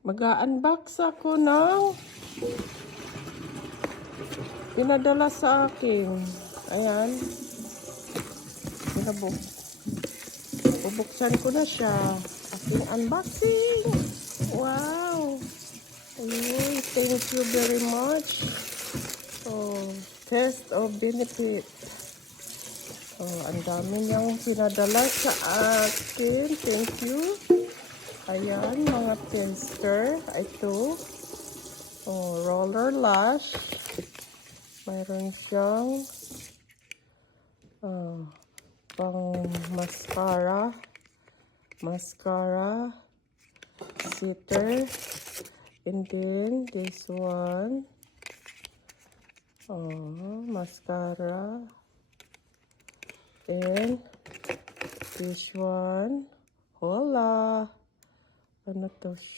Mag-unbox ako ng pinadala sa akin. Ayan. Bubuksan ko na siya. Aking unboxing. Wow. Ayun. Thank you very much. Oh, test of benefit. Oh, ang dami niyang pinadala sa akin. Thank you. Ayan, mga tester. Ito. Oh, roller lash. Mayroon siyang pang mascara. Sitter. And then, this one. Mascara. And this one. Hola. Ano to?